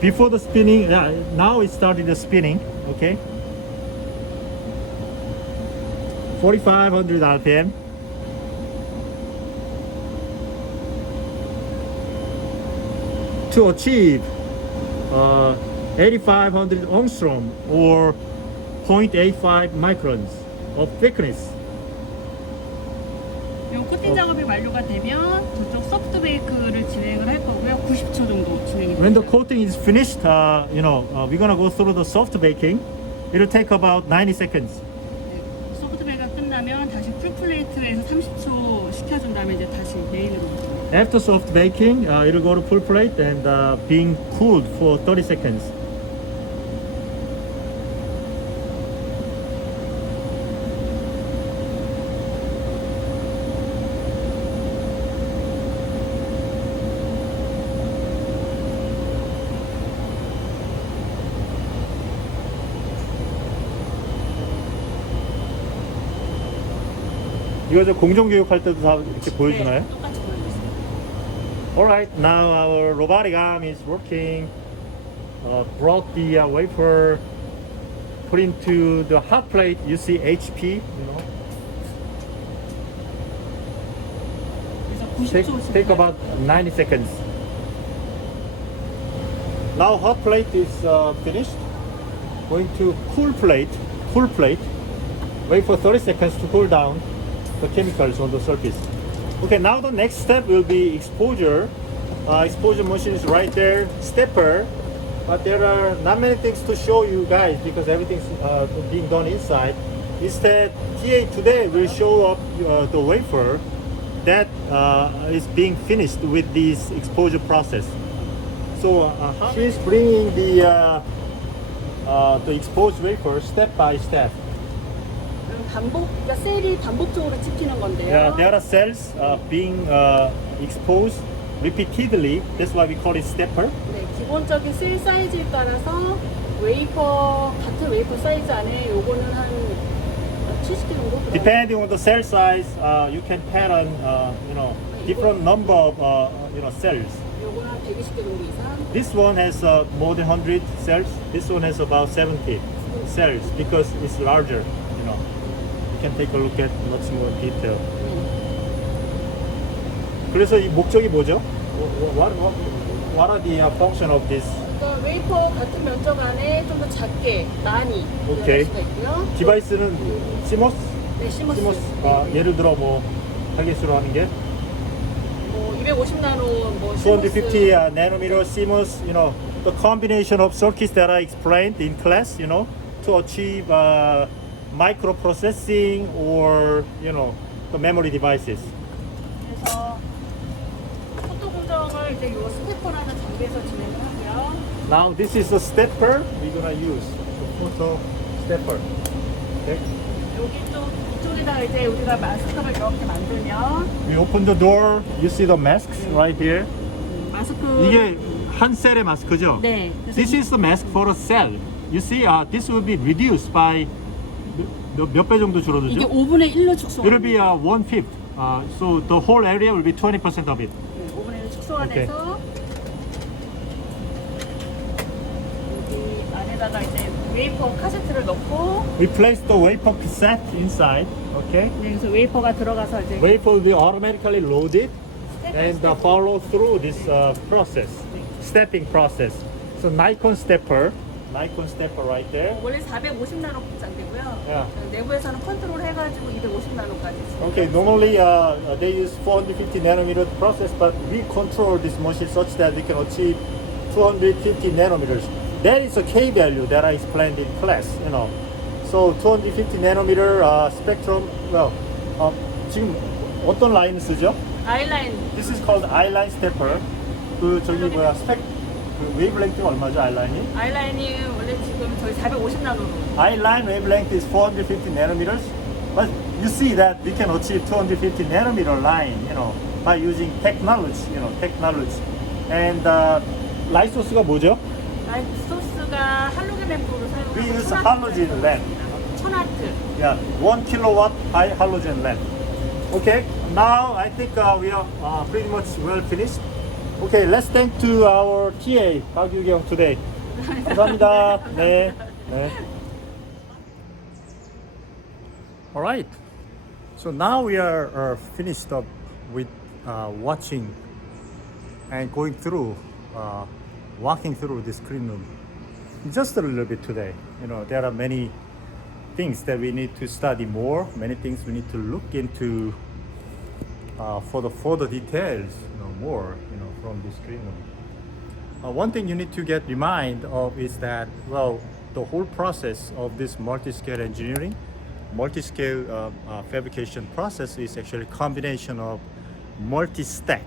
Before the spinning, yeah, now it started the spinning. Okay, 4,500 RPM. To achieve 8,500 angstrom or 0.85 microns of thickness. 요 코팅 작업이 완료가 되면 저쪽 소프트 베이크를 진행을 할 거고요. 90초 정도 진행이 When the 됩니다. coating is finished, we're gonna go through the soft baking. It'll take about 90 seconds. 네, 소프트 베이크가 끝나면 다시 풀플레이트에서 30초 식혀준 다음에 이제 다시 메인으로 오죠. After soft baking, it'll go to full plate and being cooled for 30 seconds. 이거 저 공정교육할 때도 다 이렇게 보여주나요? 네, 똑같이 보여주세요. Alright, now our robotic arm is working. Brought the wafer, put into the hot plate. You see HP, 그래서 90초 take about 90 seconds. Now hot plate is finished. Going to cool plate. Wait for 30 seconds to cool down the chemicals on the surface. Okay, now the next step will be exposure. Exposure machine is right there. Stepper. but there are not many things to show you guys because everything's being done inside. Instead, TA today will show up the wafer that is being finished with this exposure process. So she's bringing the exposed wafer step by step. 그러니까 셀이 반복적으로 찍히는 건데요. Yeah, there are cells being exposed repeatedly. That's why we call it stepper. 네, 기본적인 셀 사이즈에 따라서 같은 웨이퍼 사이즈 안에 요거는 한 70개 정도. Depending on the cell size, you can pattern, different number of, cells. 요거는 한 120개 정도 이상. This one has more than 100 cells. This one has about 70 cells because it's larger. You can take a look at much more detail. 그래서 이 목적이 뭐죠? What are the function of this? 그러니까 웨이퍼 같은 면적 안에 좀 더 작게 많이 오케이. 들어갈 수가 있고요. 디바이스는 CMOS? 네, 시머스. 예를 들어 뭐 타겟으로 하는 게 뭐 250 나노, 뭐 250 nanometer CMOS, the combination of circuits that I explained in class, to achieve microprocessing or, the memory devices. 그래서 포토 공정을 이제 요 스태퍼라는 장비에서 진행을 하고요. Now this is the stepper we're gonna use. The photo stepper. Okay. 여기 또 이쪽에다가 이제 우리가 마스크를 이렇게 만들면 We open the door. You see the masks right here. 마스크 이게 한 셀의 마스크죠? 네. This is the mask for a cell. You see, this will be reduced by 몇 배 정도 이게 줄어들죠? 5분의 1로 It 축소. will be 1/5. So the whole area will be 20% of it. 5분의 1 축소가 오케이. 돼서 여기 안에다가 이제 웨이퍼 카세트를 넣고 We place the wafer cassette inside. Okay. 네, 그래서 웨이퍼가 들어가서 이제 Wafer will be automatically loaded and follow through this process, stepping process. So Nikon stepper right there. 원래 450 나노 복장되고요. Yeah. 내부에서는 컨트롤 해가지고 250 나노까지. Okay, normally they use 450 nanometer process, but we control this machine such that we can achieve 250 nanometers. That is a K value that I explained in class, So 250 nanometer spectrum. Well, 지금 어떤 라인을 쓰죠? 아이라인 This is called I-line stepper. 그 웨이브랭크가 얼마죠? I-line이? 아이라인이 원래 지금 저희 450 나노로. I-line wavelength is 450 nanometers, but you see that we can achieve 250 nanometer line, by using technology, And 라이트 소스가 뭐죠? 라이트 소스가 할로겐 램프로 사용하고. We use halogen lamp. 1000와트. Yeah, 1 kilowatt high halogen lamp. Okay, now I think we are pretty much well finished. Okay, let's thank to our TA 박유경 today. 감사합니다. 네. All right. So now we are finished up with watching and going through, walking through this clean room. Just a little bit today. There are many things that we need to study more, many things we need to look into for the further details, more, from this clean room. One thing you need to get reminded of is that, the whole process of this multi-scale engineering, multi-scale fabrication process is actually a combination of multi-stack,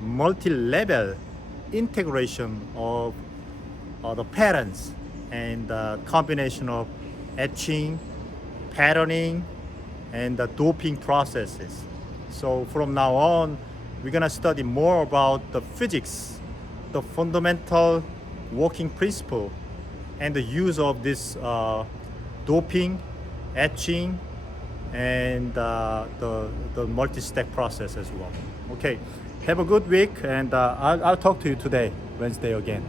multi-level integration of the patterns and combination of etching, patterning, and the doping processes. So from now on, we're gonna study more about the physics, the fundamental working principle, and the use of this doping, etching, and the multi-stack process as well. Okay, have a good week, and I'll talk to you today, Wednesday again.